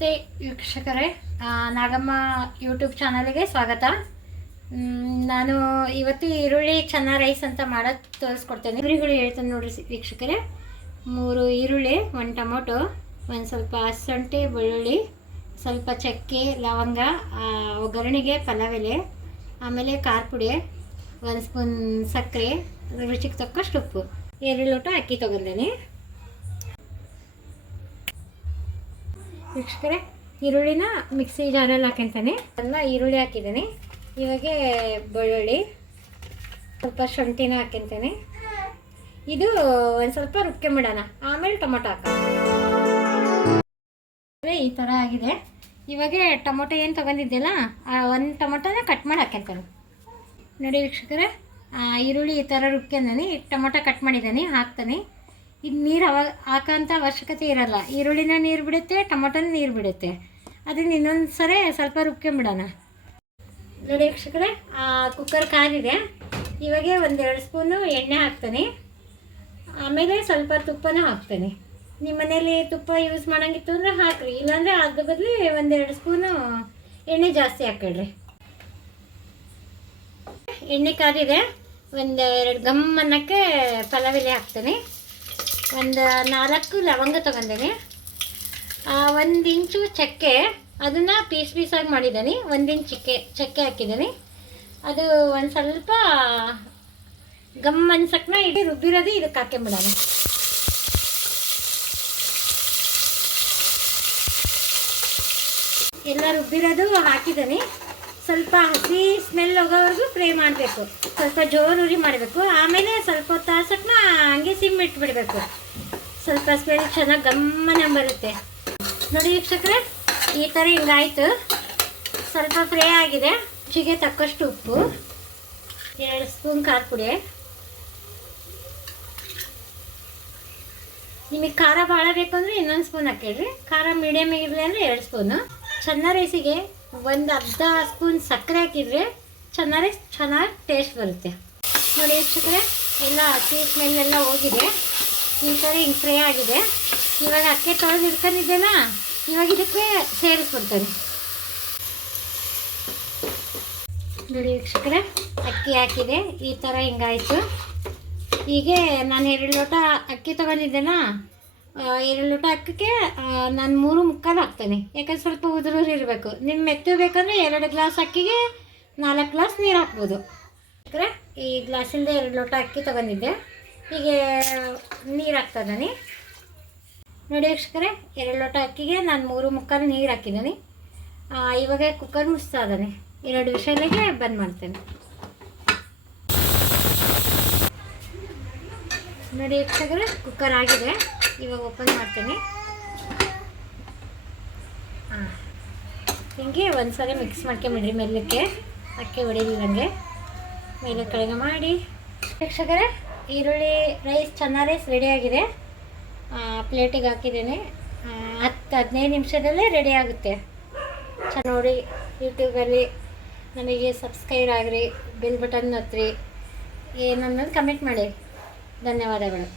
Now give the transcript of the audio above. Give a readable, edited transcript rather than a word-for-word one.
ನಮಸ್ತೆ ವೀಕ್ಷಕರೇ, ನಾಗಮ್ಮ ಯೂಟ್ಯೂಬ್ ಚಾನಲ್ಗೆ ಸ್ವಾಗತ. ನಾನು ಇವತ್ತು ಈರುಳ್ಳಿ ಚೆನ್ನ ರೈಸ್ ಅಂತ ಮಾಡೋದು ತೋರಿಸ್ಕೊಡ್ತೇನೆ. ಈರುಳ್ಳಿಗಳು ಹೇಳ್ತೇನೆ ನೋಡಿರಿ ವೀಕ್ಷಕರೇ. 3 ಈರುಳ್ಳಿ, 1 ಟೊಮೊಟೊ, ಒಂದು ಸ್ವಲ್ಪ ಶುಂಠಿ ಬೆಳ್ಳುಳ್ಳಿ, ಸ್ವಲ್ಪ ಚಕ್ಕೆ ಲವಂಗ, ಒಗ್ಗರಣೆಗೆ ಪಲಾವ್ ಎಲೆ, ಆಮೇಲೆ ಖಾರ ಪುಡಿ, 1 ಸ್ಪೂನ್ ಸಕ್ಕರೆ, ರುಚಿಗೆ ತಕ್ಕಷ್ಟು ಉಪ್ಪು, 2 ಲೋಟ ಅಕ್ಕಿ ತೊಗೊಂಡೇನೆ. ವೀಕ್ಷಕರೇ, ಈರುಳ್ಳಿನ ಮಿಕ್ಸಿ ಜಾರಲ್ಲಿ ಹಾಕ್ಯಂತಾನೆ. ಎಲ್ಲ ಈರುಳ್ಳಿ ಹಾಕಿದ್ದಾನೆ. ಇವಾಗ ಬೆಳ್ಳುಳ್ಳಿ, ಸ್ವಲ್ಪ ಶುಂಠಿನ ಹಾಕ್ಯಂತಾನೆ. ಇದು ಒಂದು ಸ್ವಲ್ಪ ರುಬ್ಕೊಂಬಿಡೋಣ, ಆಮೇಲೆ ಟೊಮೊಟೊ ಹಾಕ. ಈ ಥರ ಆಗಿದೆ. ಇವಾಗ ಟೊಮೊಟೊ ಏನು ತೊಗೊಂಡಿದ್ದೆಲ್ಲ, 1 ಟೊಮೊಟೊನ ಕಟ್ ಮಾಡಿ ಹಾಕ್ಯಂತಾನೆ. ನೋಡಿ ವೀಕ್ಷಕರೇ, ಈರುಳ್ಳಿ ಈ ಥರ ರುಬ್ಕೊಂಡಾನೆ. ಟೊಮೊಟೊ ಕಟ್ ಮಾಡಿದ್ದಾನೆ, ಹಾಕ್ತಾನೆ. ಇದು ನೀರು ಹಾಕೋಂಥ ಅವಶ್ಯಕತೆ ಇರೋಲ್ಲ. ಈರುಳ್ಳಿನ ನೀರು ಬಿಡುತ್ತೆ, ಟೊಮೊಟೊನ ನೀರು ಬಿಡುತ್ತೆ. ಅದನ್ನು ಇನ್ನೊಂದು ಸರಿ ಸ್ವಲ್ಪ ರುಬ್ಕೊಂಬಿಡೋಣ. ನೋಡಿ ವೀಕ್ಷಕರೇ, ಕುಕ್ಕರ್ ಕಾದಿದೆ. ಇವಾಗ 1-2 ಸ್ಪೂನು ಎಣ್ಣೆ ಹಾಕ್ತಾನೆ. ಆಮೇಲೆ ಸ್ವಲ್ಪ ತುಪ್ಪನೂ ಹಾಕ್ತಾನೆ. ನಿಮ್ಮ ಮನೇಲಿ ತುಪ್ಪ ಯೂಸ್ ಮಾಡೋಂಗಿತ್ತು ಅಂದರೆ ಹಾಕ್ರಿ, ಇಲ್ಲಾಂದರೆ ಅದ್ರ ಬದಲು 1-2 ಸ್ಪೂನು ಎಣ್ಣೆ ಜಾಸ್ತಿ ಹಾಕ್ಕೊಳ್ರಿ. ಎಣ್ಣೆ ಕಾದಿದೆ. 1-2 ಗಮ್ ಅನ್ನೋಕ್ಕೆ ಪಲಾವ್ ಎಲೆ ಹಾಕ್ತಾನೆ. 4 ಲವಂಗ ತೊಗೊಂಡೇನೆ. 1 ಇಂಚು ಚಕ್ಕೆ, ಅದನ್ನು ಪೀಸಾಗಿ ಮಾಡಿದ್ದಾನೆ. 1 ಇಂಚ್ ಚಕ್ಕೆ ಹಾಕಿದ್ದಾನೆ. ಅದು ಒಂದು ಸ್ವಲ್ಪ ಗಮ್ ಅನ್ಸಕ್ನ ಇಡೀ ರುಬ್ಬಿರೋದು ಇದಕ್ಕೆ ಹಾಕ್ಕೊಂಬಿಡೋಣ. ಎಲ್ಲ ರುಬ್ಬಿರೋದು ಹಾಕಿದ್ದಾನೆ. ಸ್ವಲ್ಪ ಹಸಿ ಸ್ಮೆಲ್ ಹೋಗೋವರೆಗೂ ಫ್ರೈ ಮಾಡಬೇಕು. ಸ್ವಲ್ಪ ಜೋರು ಉರಿ ಮಾಡಬೇಕು. ಆಮೇಲೆ ಸ್ವಲ್ಪ ಹೊತ್ತು ಹಾಸಕ್ನ ಹಂಗೆ ಸಿಮ್ ಇಟ್ಬಿಡ್ಬೇಕು. ಸ್ವಲ್ಪ ಸ್ಮೆಲ್ ಚೆನ್ನಾಗಿ ಗಮ್ಮನೆ ಬರುತ್ತೆ. ನೋಡಿ ವೀಕ್ಷಕರೇ, ಈ ಥರ ಹಿಂಗಾಯಿತು. ಸ್ವಲ್ಪ ಫ್ರೈ ಆಗಿದೆ. ರುಚಿಗೆ ತಕ್ಕಷ್ಟು ಉಪ್ಪು, 2 ಸ್ಪೂನ್ ಖಾರ ಪುಡಿ. ನಿಮಗೆ ಖಾರ ಭಾಳ ಬೇಕು ಅಂದರೆ ಇನ್ನೊಂದು ಸ್ಪೂನ್ ಹಾಕಿಡ್ರಿ. ಖಾರ ಮೀಡಿಯಮ್ ಇರಲಿ ಅಂದರೆ 2 ಸ್ಪೂನು. ಚೆನ್ನ ರೈಸಿಗೆ 1/2 ಸ್ಪೂನ್ ಸಕ್ಕರೆ ಹಾಕಿದರೆ ಚೆನ್ನ ರೈಸ್ ಚೆನ್ನಾಗಿ ಟೇಸ್ಟ್ ಬರುತ್ತೆ. ನೋಡಿ ವೀಕ್ಷಕರೇ, ಎಲ್ಲ ಹಸಿ ಸ್ಮೆಲ್ಲೆಲ್ಲ ಹೋಗಿದೆ. ಈ ಥರ ಹಿಂಗೆ ಫ್ರೈ ಆಗಿದೆ. ಇವಾಗ ಅಕ್ಕಿ ತೊಳೆದು ಇಟ್ಕೊಂಡಿದ್ದೆಲ್ಲ ಇವಾಗ ಇದಕ್ಕೆ ಸೇರಿಸ್ಬಿಡ್ತಾನೆ. ನೋಡಿ ವೀಕ್ಷಕರೇ, ಅಕ್ಕಿ ಹಾಕಿದೆ. ಈ ಥರ ಹಿಂಗಾಯಿತು. ಹೀಗೆ ನಾನು 2 ಲೋಟ ಅಕ್ಕಿ ತೊಗೊಂಡಿದ್ದೆನ, 2 ಲೋಟ ಅಕ್ಕಿಗೆ ನಾನು 3 ಮುಕ್ಕಾಲು ಹಾಕ್ತೇನೆ. ಯಾಕಂದ್ರೆ ಸ್ವಲ್ಪ ಉದುರು ಇರಬೇಕು. ನಿಮ್ಮ ಮೆತ್ತು ಬೇಕಂದರೆ 2 ಗ್ಲಾಸ್ ಅಕ್ಕಿಗೆ 4 ಗ್ಲಾಸ್ ನೀರು ಹಾಕ್ಬೋದು. ಯಾಕಂದರೆ ಈ ಗ್ಲಾಸಿಂದ 2 ಲೋಟ ಅಕ್ಕಿ ತೊಗೊಂಡಿದ್ದೆ. ಹೀಗೆ ನೀರು ಹಾಕ್ತಾನೆ. ನೋಡಿ ವೀಕ್ಷಕರೇ, 2 ಲೋಟ ಅಕ್ಕಿಗೆ ನಾನು 3 ಮುಕ್ಕಾಲು ನೀರು ಹಾಕಿದ್ದೀನಿ. ಇವಾಗ ಕುಕ್ಕರ್ ಮುಚ್ತಾ ಇದ್ದಾನೆ. 2 ವಿಷಯಕ್ಕೆ ಬಂದ್ ಮಾಡ್ತೇನೆ. ನೋಡಿ ವೀಕ್ಷಕರೇ, ಕುಕ್ಕರ್ ಆಗಿದೆ. ಇವಾಗ ಓಪನ್ ಮಾಡ್ತೇನೆ. ಹಿಂಗೆ ಒಂದು ಸರಿ ಮಿಕ್ಸ್ ಮಾಡ್ಕೊಂಬಿಡ್ರಿ. ಮೆಲ್ಲಕ್ಕೆ ಅಕ್ಕಿ ಹೊಡಿಲಿಲ್ಲಂಗೆ ಮೇಲೆ ಕೆಳಗೆ ಮಾಡಿ. ವೀಕ್ಷಕರೇ, ಈರುಳ್ಳಿ ರೈಸ್ ಚೆನ್ನ ರೈಸ್ ರೆಡಿಯಾಗಿದೆ. ಪ್ಲೇಟಿಗೆ ಹಾಕಿದ್ದೀನಿ. 10-15 ನಿಮಿಷದಲ್ಲೇ ರೆಡಿ ಆಗುತ್ತೆ. ನೋಡಿ ಯೂಟ್ಯೂಬಲ್ಲಿ ನನಗೆ ಸಬ್ಸ್ಕ್ರೈಬ್ ಆಗಿರಿ, ಬೆಲ್ ಬಟನ್ ಒತ್ತಿರಿ, ಏನನ್ನೋದು ಕಮೆಂಟ್ ಮಾಡಿ. ಧನ್ಯವಾದಗಳು.